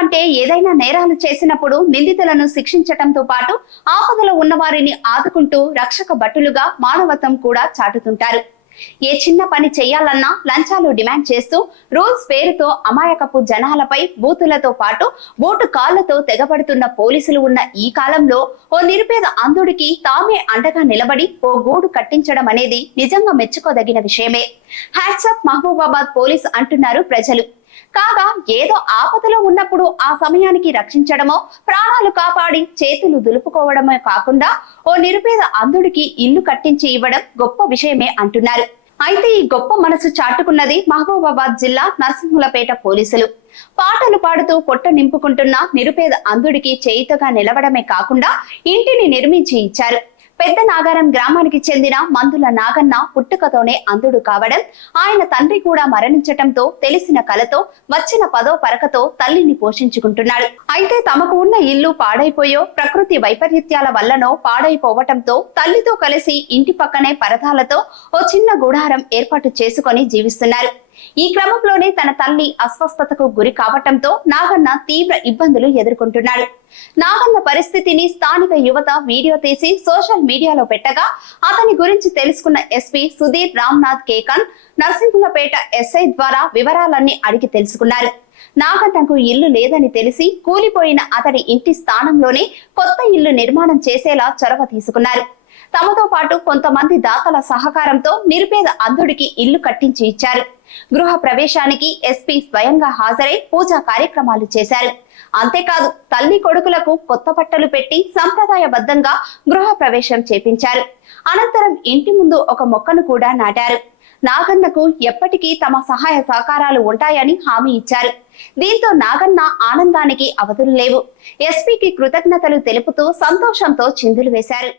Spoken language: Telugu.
అంటే ఏదైనా నేరాలు చేసినప్పుడు నిందితులను శిక్షించటంతో పాటు ఆపదలో ఉన్న వారిని ఆదుకుంటూ రక్షక భటులుగా మానవత్వం కూడా చాటుతుంటారు. ఏ చిన్న పని చేయాలన్నా లంచాలు డిమాండ్ చేస్తూ రూల్స్ పేరుతో అమాయకపు జనాలపై బూతులతో పాటు బోటు కాళ్లతో తెగబడుతున్న పోలీసులు ఉన్న ఈ కాలంలో ఓ నిరుపేద అంధుడికి తామే అండగా నిలబడి ఓ గూడు కట్టించడం అనేది నిజంగా మెచ్చుకోదగిన విషయమే. హ్యాట్స్ ఆఫ్ మహబూబాబాద్ పోలీస్ అంటున్నారు ప్రజలు. కాగా ఏదో ఆపదలో ఉన్నప్పుడు ఆ సమయానికి రక్షించడమో, ప్రాణాలు కాపాడి చేతులు దులుపుకోవడమే కాకుండా ఓ నిరుపేద అంధుడికి ఇల్లు కట్టించి ఇవ్వడం గొప్ప విషయమే అంటున్నారు. అయితే ఈ గొప్ప మనసు చాటుకున్నది మహబూబాబాద్ జిల్లా నరసింహులపేట పోలీసులు. పాటలు పాడుతూ పొట్ట నింపుకుంటున్న నిరుపేద అంధుడికి చేయుతగా నిలవడమే కాకుండా ఇంటిని నిర్మించి ఇచ్చారు. పెద్ద నాగారం గ్రామానికి చెందిన మందుల నాగన్న పుట్టుకతోనే అంధుడు కావడం, ఆయన తండ్రి కూడా మరణించటంతో తెలిసిన కలతో వచ్చిన పదో పరకతో తల్లిని పోషించుకుంటున్నాడు. అయితే తమకు ఉన్న ఇల్లు పాడైపోయో, ప్రకృతి వైపరీత్యాల వల్లనో పాడైపోవటంతో తల్లితో కలిసి ఇంటి పక్కనే పరదాలతో ఓ చిన్న గుడారం ఏర్పాటు చేసుకొని జీవిస్తున్నారు. ఈ క్రమంలోనే తన తల్లి అస్వస్థతకు గురి కావటంతో నాగన్న తీవ్ర ఇబ్బందులు ఎదుర్కొంటున్నాడు. నాగన్న పరిస్థితిని స్థానిక యువత వీడియో తీసి సోషల్ మీడియాలో పెట్టగా అతని గురించి తెలుసుకున్న ఎస్పీ సుధీర్ రామ్నాథ్ కేకన్ నరసింహులపేట ఎస్ఐ ద్వారా వివరాలన్నీ అడిగి తెలుసుకున్నారు. నాగన్నకు ఇల్లు లేదని తెలిసి కూలిపోయిన అతడి ఇంటి స్థానంలోనే కొత్త ఇల్లు నిర్మాణం చేసేలా చొరవ తీసుకున్నారు. తమతో పాటు కొంతమంది దాతల సహకారంతో నిరుపేద అంధుడికి ఇల్లు కట్టించి ఇచ్చారు. గృహ ప్రవేశానికి ఎస్పీ స్వయంగా హాజరై పూజా కార్యక్రమాలు చేశారు. అంతేకాదు తల్లి కొడుకులకు కొత్త బట్టలు పెట్టి సంప్రదాయబద్ధంగా గృహ ప్రవేశం చేపించారు. అనంతరం ఇంటి ముందు ఒక మొక్కను కూడా నాటారు. నాగన్నకు ఎప్పటికీ తమ సహాయ సహకారాలు ఉంటాయని హామీ ఇచ్చారు. దీంతో నాగన్న ఆనందానికి అవధులు లేవు. ఎస్పీకి కృతజ్ఞతలు తెలుపుతూ సంతోషంతో చిందులు వేశారు.